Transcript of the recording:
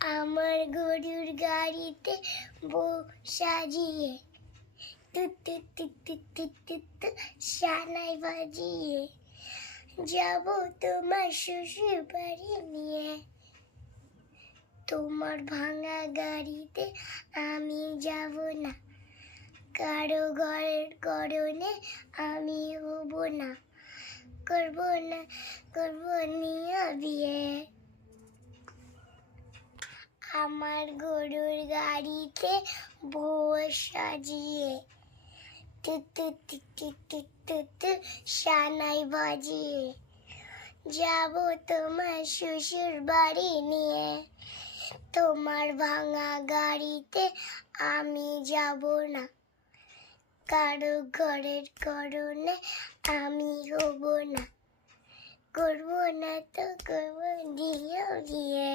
আমার গরুর গাড়িতে বউ সাজিয়ে সানাই বাজিয়ে যাব তোমার শ্বশুর বাড়ি নিয়ে। তোমার ভাঙা গাড়িতে আমি যাব না, কারো ঘরের করণে আমি হব না, করব না করব নিয়ে বিয়ে। আমার গরুর গাড়িতে বউ সাজিয়ে সানাই বাজিয়ে যাব তোমার শ্বশুর বাড়ি নিয়ে। তোমার ভাঙা গাড়িতে আমি যাব না, কারো ঘরের করণে আমি হব না, করব না তো করব দিয়ে বিয়ে।